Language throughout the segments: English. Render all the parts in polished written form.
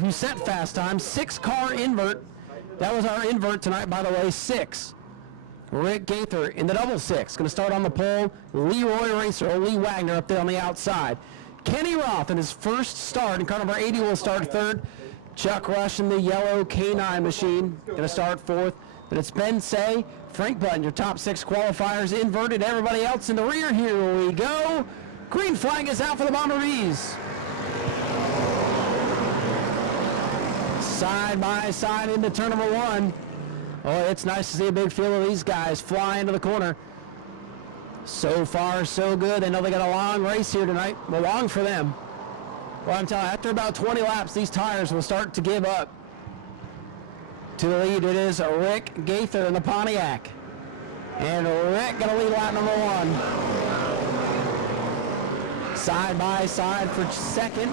who set fast time. 6-car invert. That was our invert tonight, by the way, 6. Rick Gaither in the double 6. Going to start on the pole. Leroy Racer, or Lee Wagner up there on the outside. Kenny Roth in his first start in car number 80 will start 3rd. Chuck Rush in the yellow K9 machine going to start 4th. But it's Ben Say, Frank Button, your top 6 qualifiers inverted. Everybody else in the rear. Here we go. Green flag is out for the Bombardies. Side by side into turn number 1. Oh, it's nice to see a big field of these guys fly into the corner. So far, so good. They know they got a long race here tonight. Well, long for them. Well, I'm telling you, after about 20 laps, these tires will start to give up. To the lead, it is Rick Gaither in the Pontiac. And Rick going to lead lap number 1. Side by side for 2nd.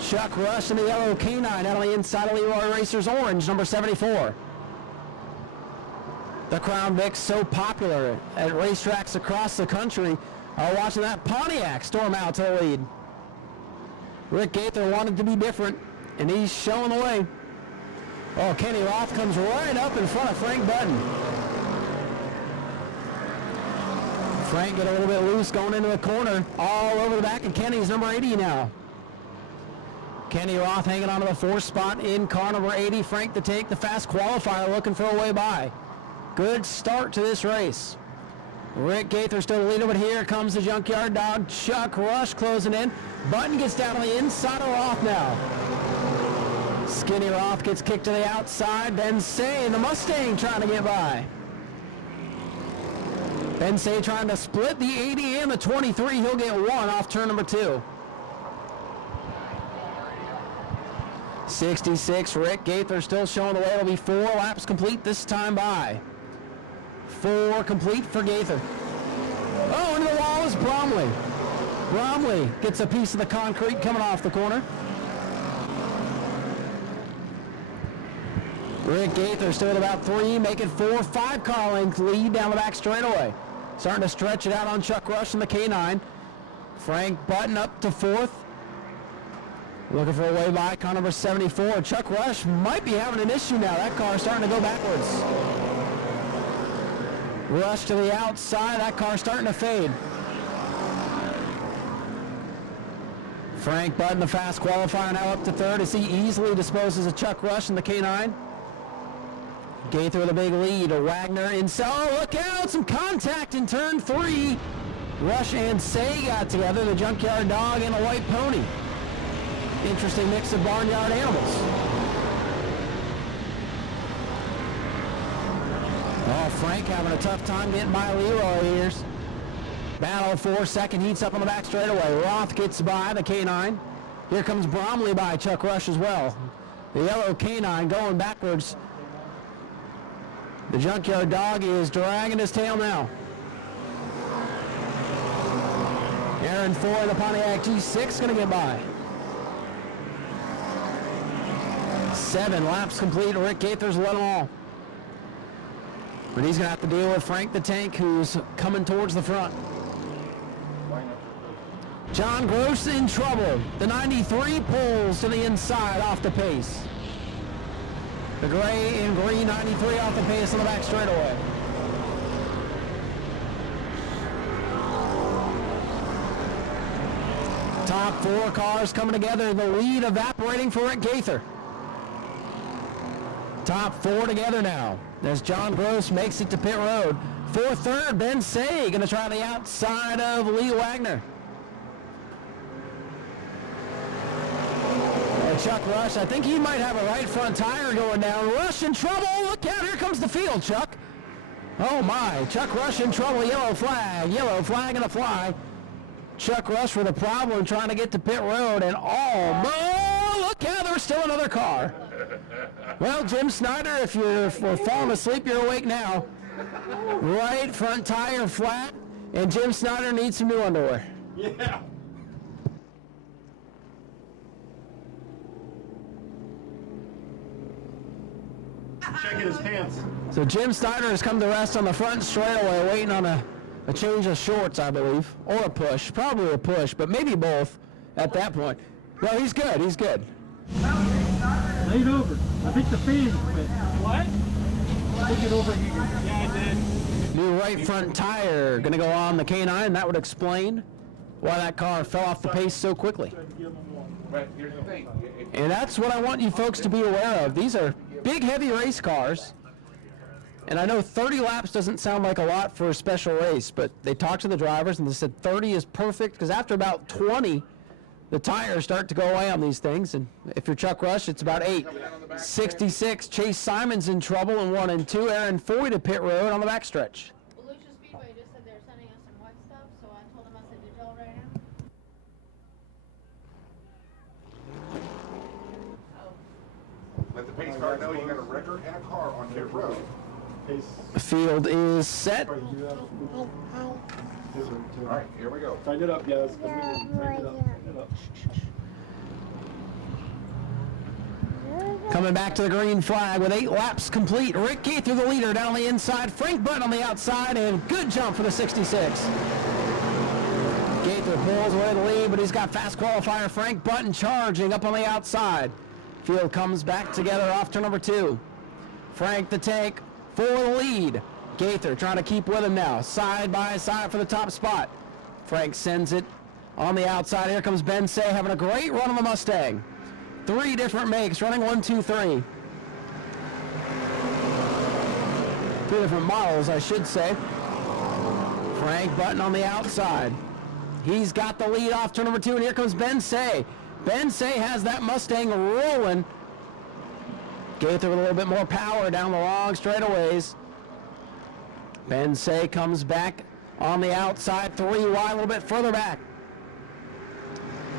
Chuck Rush in the yellow K9 out on the inside of Leroy Racer's orange, number 74. The Crown Vic's so popular at racetracks across the country. Watching that Pontiac storm out to the lead. Rick Gaither wanted to be different, and he's showing the way. Oh, Kenny Roth comes right up in front of Frank Button. Frank get a little bit loose going into the corner, all over the back of Kenny's number 80 now. Kenny Roth hanging on to the 4th spot in car number 80. Frank the Tank, the fast qualifier, looking for a way by. Good start to this race. Rick Gaither still leading, but here comes the Junkyard Dog. Chuck Rush closing in. Button gets down on the inside of Roth now. Skinny Roth gets kicked to the outside. Ben Say, the Mustang, trying to get by. Ben Say trying to split the 80 and the 23. He'll get 1 off turn number 2. 66, Rick Gaither still showing the way. It'll be 4 laps complete this time by. 4 complete for Gaither. Oh, into the wall is Bromley. Bromley gets a piece of the concrete coming off the corner. Rick Gaither still at about 3, making 4, 5-car length lead down the back straightaway. Starting to stretch it out on Chuck Rush in the K9. Frank Button up to 4th. Looking for a way by car number 74. Chuck Rush might be having an issue now. That car is starting to go backwards. Rush to the outside. That car starting to fade. Frank Button, the fast qualifier, now up to 3rd as he easily disposes of Chuck Rush in the K9. Gaither with a big lead. Wagner inside. Oh, look out! Some contact in turn 3. Rush and Say got together. The Junkyard Dog and a White Pony. Interesting mix of barnyard animals. Oh, Frank having a tough time getting by Leroy here. Battle for 2nd, heats up on the back straightaway. Roth gets by the K9. Here comes Bromley by Chuck Rush as well. The yellow K9 going backwards. The Junkyard Dog is dragging his tail now. Aaron Ford, the Pontiac G6, going to get by. 7 laps complete. Rick Gaither's led them all. But he's going to have to deal with Frank the Tank, who's coming towards the front. John Gross in trouble. The 93 pulls to the inside off the pace. The gray and green 93 off the pace on the back straightaway. Top 4 cars coming together. The lead evaporating for Rick Gaither. Top 4 together now as John Gross makes it to pit road. 4th, Ben Say going to try the outside of Lee Wagner. Chuck Rush, I think he might have a right front tire going down. Rush in trouble. Look out, here comes the field, Chuck. Oh my, Chuck Rush in trouble. Yellow flag and a fly. Chuck Rush with a problem trying to get to pit road, and look out, there's still another car. Well, Jim Snyder, if you're falling asleep, you're awake now. Right front tire flat, and Jim Snyder needs some new underwear. Yeah. Checking his pants. So Jim Snyder has come to rest on the front straightaway, waiting on a change of shorts, I believe, or a push. Probably a push, but maybe both at that point. Well, he's good. He's good. Lay it over. I think the fan quit. What? Take it over here. Yeah, I did. New right front tire going to go on the K9. That would explain why that car fell off the pace so quickly. But here's the thing. And that's what I want you folks to be aware of. These are big, heavy race cars. And I know 30 laps doesn't sound like a lot for a special race, but they talked to the drivers and they said 30 is perfect because after about 20, the tires start to go away on these things. And if you're Chuck Rush, it's about 8. 66, Chase Simon's in trouble in 1 and 2. Aaron Foy to pit road on the backstretch. Lucia Speedway just said they're sending us some white stuff, so I told them, I said, did y'all right now? Let the pace car know you got a wrecker and a car on pit road. The field is set. All right, here we go. Tighten it up, guys. Tighten it up. Coming back to the green flag with 8 laps complete. Rick Gaither, the leader, down on the inside. Frank Button on the outside, and good jump for the 66. Gaither pulls away the lead, but he's got fast qualifier Frank Button charging up on the outside. Field comes back together off turn number 2. Frank the tank for the lead. Gaither trying to keep with him now. Side by side for the top spot. Frank sends it on the outside. Here comes Ben Say having a great run on the Mustang. 3 different makes, running 1, 2, 3. 3 different models, I should say. Frank Button on the outside. He's got the lead off turn number 2, and here comes Ben Say. Ben Say has that Mustang rolling. Gaither with a little bit more power down the long straightaways. Ben Say comes back on the outside, 3 wide, a little bit further back.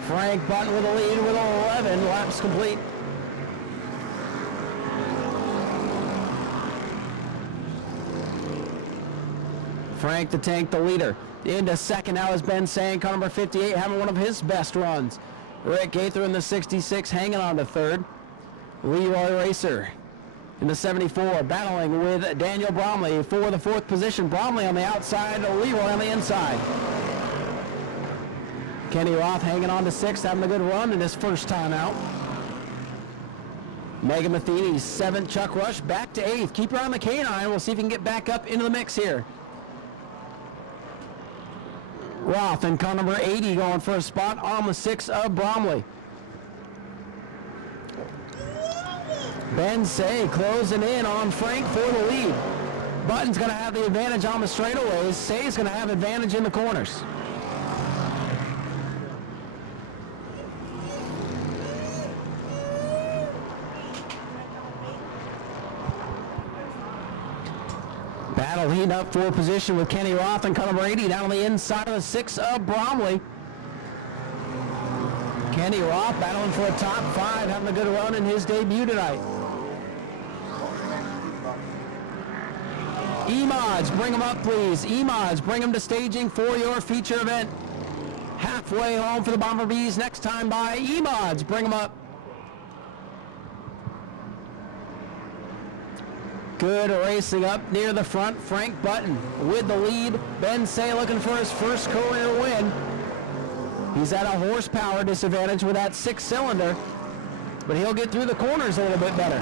Frank Button with a lead with 11 laps complete. Frank the tank, the leader. Into second now is Ben Say, car number 58, having one of his best runs. Rick Gaither in the 66, hanging on to third. Leroy Racer in the 74, battling with Daniel Bromley for the 4th position. Bromley on the outside, Leroy on the inside. Kenny Roth hanging on to 6th, having a good run in his first time out. Megan Matheny, 7th. Chuck Rush back to 8th. Keep your eye on the K9. We'll see if he can get back up into the mix here. Roth and car number 80 going for a spot on the 6 of Bromley. Ben Say closing in on Frank for the lead. Button's going to have the advantage on the straightaways. Say's going to have advantage in the corners. Battle heating up for position with Kenny Roth and car number 80 down on the inside of the 6 of Bromley. Kenny Roth battling for a top 5, having a good run in his debut tonight. E-Mods, bring them up, please. E-Mods, bring them to staging for your feature event. Halfway home for the Bomber Bees next time by. E-Mods, bring them up. Good racing up near the front. Frank Button with the lead. Ben Say looking for his first career win. He's at a horsepower disadvantage with that 6-cylinder, but he'll get through the corners a little bit better.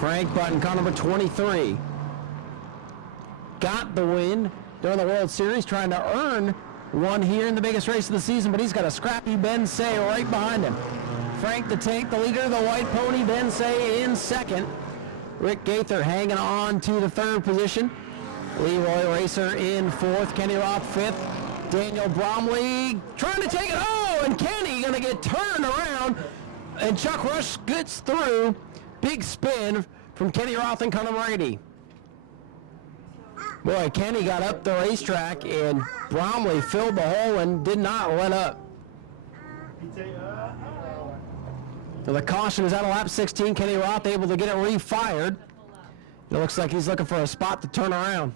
Frank Button, car number 23. Got the win during the World Series, trying to earn one here in the biggest race of the season, but he's got a scrappy Ben Say right behind him. Frank the Tank, the leader, the White Pony, Ben Say in second. Rick Gaither hanging on to the 3rd position. Leroy Racer in 4th. Kenny Roth 5th. Daniel Bromley trying to take it. Oh, and Kenny going to get turned around. And Chuck Rush gets through. Big spin from Kenny Roth and car number 80. Boy, Kenny got up the racetrack, and Bromley filled the hole and did not let up. So the caution is out of lap 16. Kenny Roth able to get it refired. It looks like he's looking for a spot to turn around.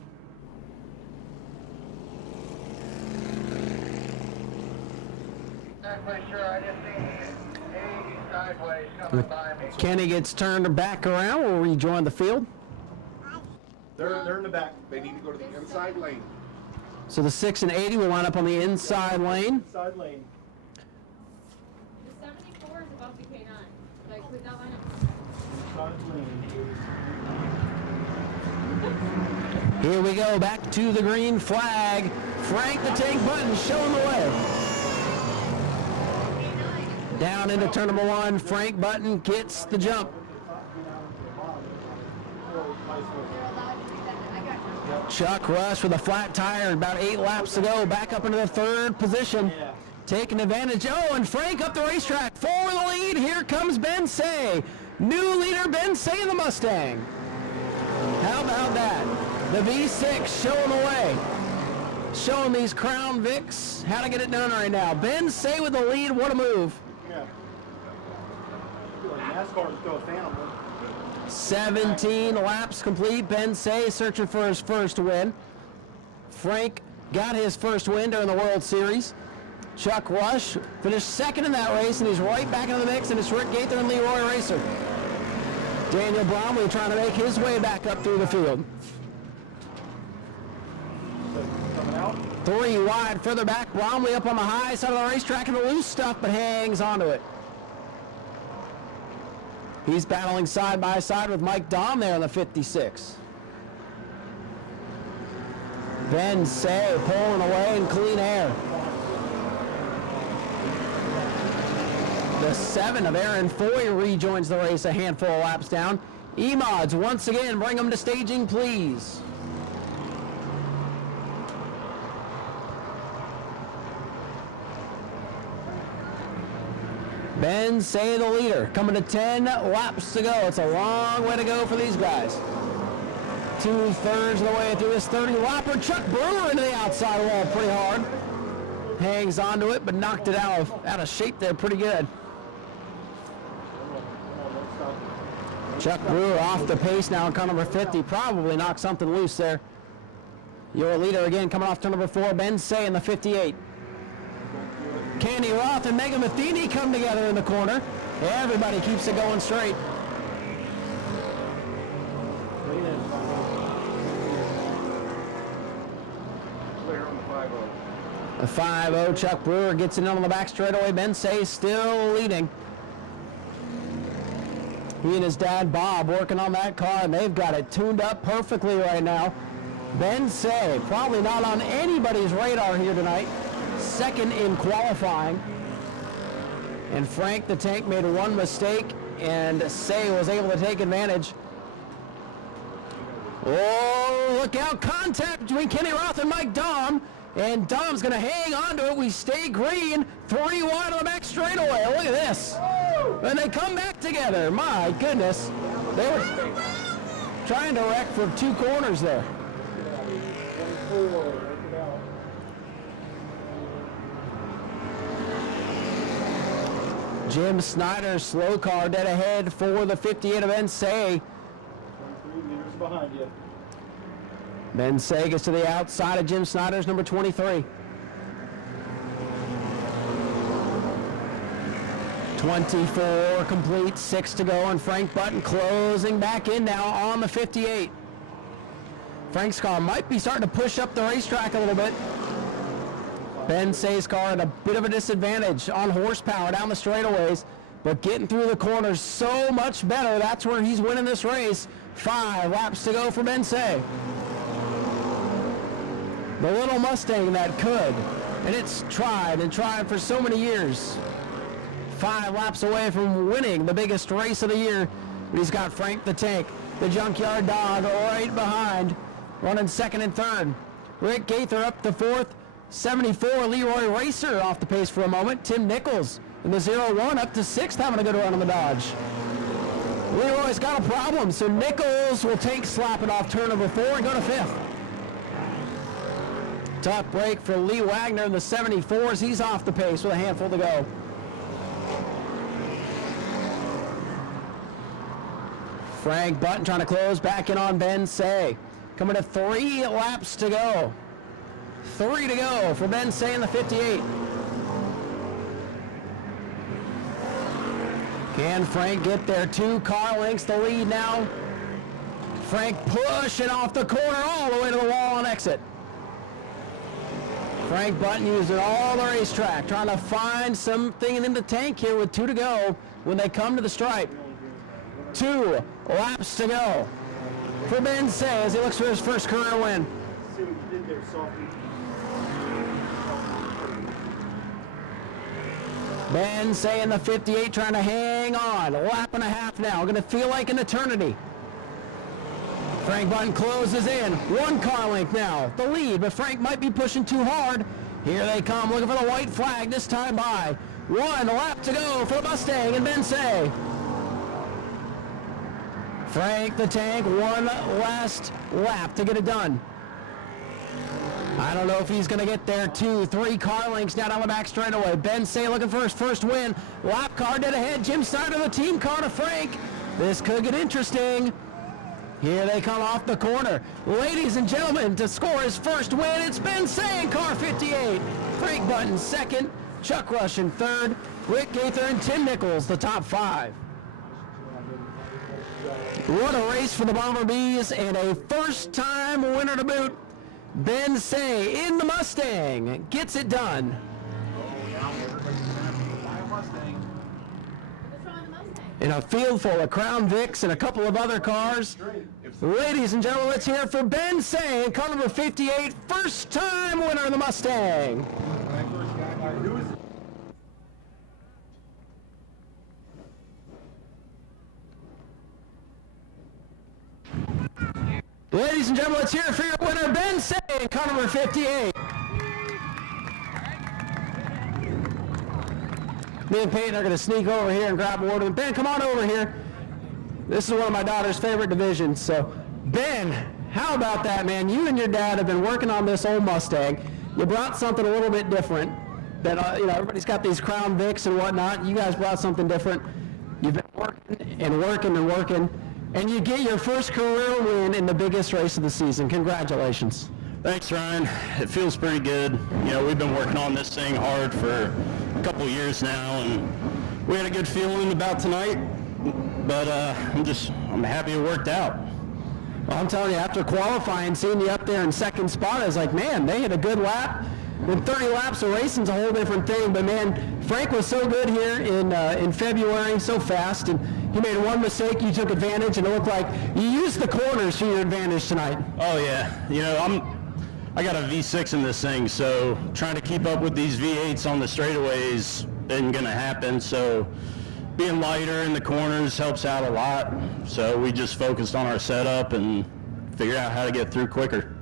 Kenny gets turned back around. Will rejoin the field. They're in the back. They need to go to the inside lane. So the 6 and 80 will line up on the inside lane. Side lane. We got one. Here we go, back to the green flag. Frank the Tank Button showing the way. Down into turn number 1, Frank Button gets the jump. Chuck Rush with a flat tire, about 8 laps to go, back up into the 3rd position. Taking advantage. Oh, and Frank up the racetrack for the lead. Here comes Ben Say. New leader Ben Say in the Mustang. How about that? The V6 showing the way. Showing these Crown Vics how to get it done right now. Ben Say with the lead. What a move. Yeah. I feel like NASCAR is still a phantom. 17 laps complete. Ben Say searching for his first win. Frank got his first win during the World Series. Chuck Rush finished 2nd in that race, and he's right back into the mix, and it's Rick Gaither and Leroy Racer. Daniel Bromley trying to make his way back up through the field. Coming out. 3 wide further back. Bromley up on the high side of the racetrack in the loose stuff, but hangs onto it. He's battling side by side with Mike Dahm there in the 56. Ben Say pulling away in clean air. The 7 of Aaron Foy rejoins the race a handful of laps down. E-Mods once again bring them to staging, please. Ben Say the leader, coming to 10 laps to go. It's a long way to go for these guys. 2/3 of the way through this 30-lapper. Chuck Brewer into the outside wall pretty hard. Hangs onto it, but knocked it out of shape there pretty good. Chuck Brewer off the pace now in car number 50. Probably knocked something loose there. Your leader again coming off turn number 4, Ben Say in the 58. Candy Roth and Megan Matheny come together in the corner. Everybody keeps it going straight. Clear on the 5-0. The 5-0, Chuck Brewer gets it on the back straightaway. Ben Say still leading. He and his dad Bob working on that car, and they've got it tuned up perfectly right now. Ben Say, probably not on anybody's radar here tonight. 2nd in qualifying. And Frank the Tank made one mistake, and Say was able to take advantage. Oh, look out, contact between Kenny Roth and Mike Dahm. And Dom's going to hang on to it. We stay green. 3 wide on the back straightaway. Look at this. And they come back together. My goodness. They were trying to wreck for 2 corners there. Jim Snyder, slow car dead ahead for the 58 of Ben Say. 23 meters behind you. Ben Say gets to the outside of Jim Snyder's number 23. 24 complete, 6 to go, and Frank Button closing back in now on the 58. Frank's car might be starting to push up the racetrack a little bit. Ben Say's car at a bit of a disadvantage on horsepower down the straightaways, but getting through the corners so much better. That's where he's winning this race. 5 laps to go for Ben Say. The little Mustang that could, and it's tried and tried for so many years. 5 laps away from winning the biggest race of the year, but he's got Frank the Tank, the junkyard dog, right behind, running 2nd and 3rd. Rick Gaither up to 4th. 74, Leroy Racer off the pace for a moment. Tim Nichols in the 0-1 up to 6th, having a good run on the Dodge. Leroy's got a problem, so Nichols will take slapping off turn number 4 and go to 5th. Tough break for Lee Wagner in the 74s. He's off the pace with a handful to go. Frank Button trying to close back in on Ben Say. Coming to 3 laps to go. 3 to go for Ben Say in the 58. Can Frank get there? 2 car lengths the lead now. Frank pushing off the corner all the way to the wall on exit. Frank Button using all the racetrack, trying to find something in the tank here with 2 to go when they come to the stripe. 2 laps to go for Ben Say as he looks for his first career win. See what you did there, Softy. Ben Say in the 58 trying to hang on. A lap and a half now. Going to feel like an eternity. Frank Button closes in. 1 car length now. The lead, but Frank might be pushing too hard. Here they come, looking for the white flag, this time by 1 lap to go for the Mustang and Ben Say. Frank the Tank, 1 last lap to get it done. I don't know if he's going to get there. 2, 3 car lengths down on the back straightaway. Ben Say looking for his first win. Lap car dead ahead. Jim Snyder, the team car to Frank. This could get interesting. Here they come off the corner. Ladies and gentlemen, to score his first win, it's Ben Say in car 58. Frank Button second. Chuck Rush in third. Rick Gaither and Tim Nichols, the top 5. What a race for the Bomber Bees and a first-time winner to boot. Ben Say in the Mustang gets it done. In a field full of Crown Vics and a couple of other cars. Ladies and gentlemen, let's hear it for Ben Say in car number 58, first-time winner of the Mustang. Ladies and gentlemen, let's hear it for your winner, Ben Say in car number 58. Me and Peyton are going to sneak over here and grab a word with him. Ben, come on over here. This is one of my daughter's favorite divisions. So, Ben, how about that, man? You and your dad have been working on this old Mustang. You brought something a little bit different. That everybody's got these Crown Vics and whatnot. You guys brought something different. You've been working and working and working, and you get your first career win in the biggest race of the season. Congratulations. Thanks, Ryan. It feels pretty good. We've been working on this thing hard for a couple years now, and we had a good feeling about tonight, but I'm happy it worked out. Well, I'm telling you, after qualifying, seeing you up there in second spot, I was like, man, they hit a good lap. And 30 laps of racing's a whole different thing, but man, Frank was so good here in February, so fast, and he made one mistake, you took advantage, and it looked like you used the corners to your advantage tonight. Oh yeah, I got a V6 in this thing, so trying to keep up with these V8s on the straightaways isn't going to happen. So being lighter in the corners helps out a lot. So we just focused on our setup and figured out how to get through quicker.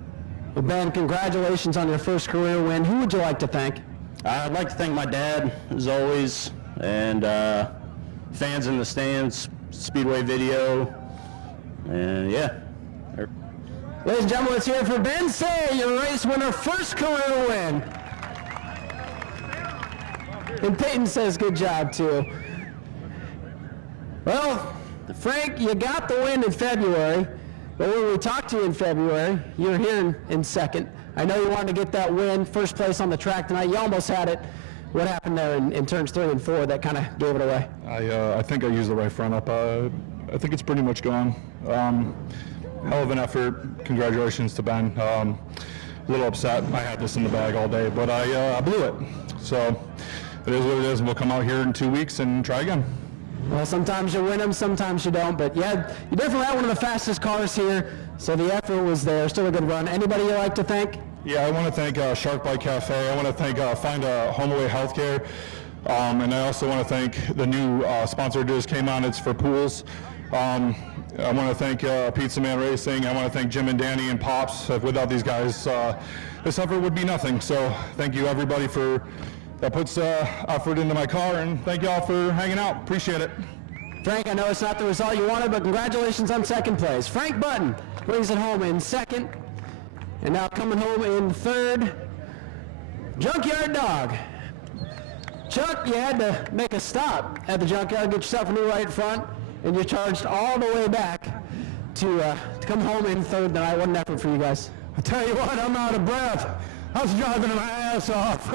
Well, Ben, congratulations on your first career win. Who would you like to thank? I'd like to thank my dad, as always, and fans in the stands, Speedway Video, and yeah. Ladies and gentlemen, let's hear it for Ben Say, your race winner, first career win. And Peyton says good job, too. Well, Frank, you got the win in February, but when we talked to you in February, you were here in second. I know you wanted to get that win, first place on the track tonight. You almost had it. What happened there in turns 3 and 4 that kind of gave it away? I think I used the right front up. I think it's pretty much gone. Hell of an effort. Congratulations to Ben. A little upset. I had this in the bag all day, but I blew it. So it is what it is, and we'll come out here in 2 weeks and try again. Well, sometimes you win them, sometimes you don't, but yeah, you definitely had one of the fastest cars here, so the effort was there. Still a good run. Anybody you'd like to thank? Yeah, I want to thank Shark Bite Cafe. I want to thank Find a Home Away Healthcare. And I also want to thank the new sponsor that just came on. It's for pools. I want to thank Pizza Man Racing. I want to thank Jim and Danny and Pops. Without these guys, this effort would be nothing. So thank you, everybody, that puts effort into my car, and thank you all for hanging out. Appreciate it. Frank, I know it's not the result you wanted, but congratulations on second place. Frank Button brings it home in second, and now coming home in third, Junkyard Dog. Chuck, you had to make a stop at the junkyard, get yourself a new right front, and you charged all the way back to come home in third tonight. What an effort for you guys. I tell you what, I'm out of breath. I was driving my ass off.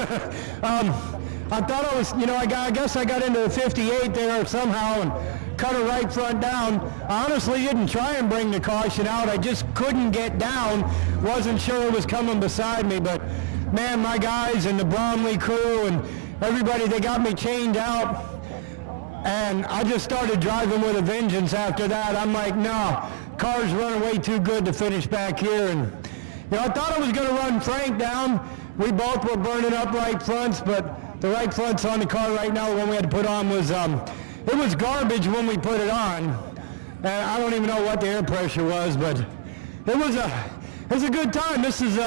I thought I was, I guess I got into the 58 there somehow and cut a right front down. I honestly didn't try and bring the caution out. I just couldn't get down. Wasn't sure it was coming beside me, but man, my guys and the Bromley crew and everybody, they got me chained out. And I just started driving with a vengeance after that. I'm like, no, car's running way too good to finish back here. And I thought I was going to run Frank down. We both were burning up right fronts, but the right fronts on the car right now, the one we had to put on was, it was garbage when we put it on. And I don't even know what the air pressure was, but it was a good time. This is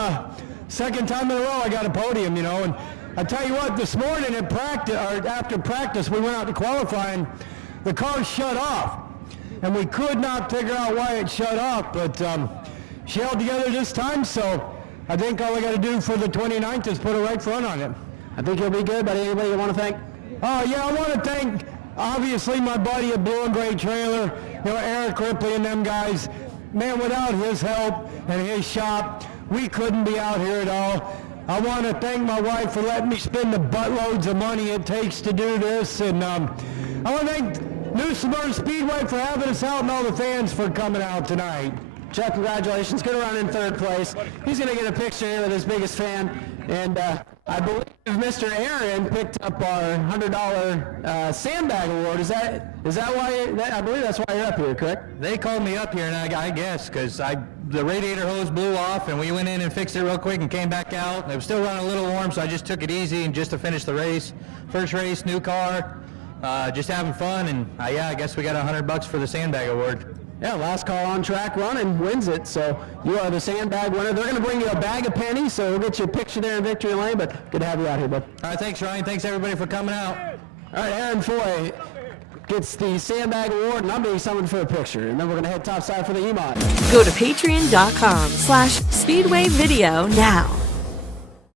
second time in a row I got a podium, and I tell you what, this morning at practice, or after practice, we went out to qualifying. The car shut off, and we could not figure out why it shut off, but she held together this time, so I think all I got to do for the 29th is put a right front on it. I think you'll be good, but anybody you want to thank? Oh, yeah, I want to thank, obviously, my buddy at Blue and Gray Trailer, Eric Ripley and them guys. Man, without his help and his shop, we couldn't be out here at all. I want to thank my wife for letting me spend the buttloads of money it takes to do this. And I want to thank Nau Smyrna Speedway for having us out and all the fans for coming out tonight. Chuck, congratulations. Going to run in third place. He's going to get a picture here with his biggest fan. And I believe Mr. Aaron picked up our $100 sandbag award. Is that why? I believe that's why you're up here, correct? They called me up here, and I guess, because the radiator hose blew off, and we went in and fixed it real quick and came back out. It was still running a little warm, so I just took it easy and just to finish the race. First race, new car, just having fun, and I guess we got $100 for the sandbag award. Yeah, last call on track running wins it, so you are the sandbag winner. They're going to bring you a bag of pennies, so we'll get you a picture there in Victory Lane, but good to have you out here, bud. All right, thanks, Ryan. Thanks, everybody, for coming out. All right, Aaron Foy gets the sandbag award, and I'm being summoned for a picture, and then we're going to head topside for the E-Mod. Go to patreon.com/Speedway Video now.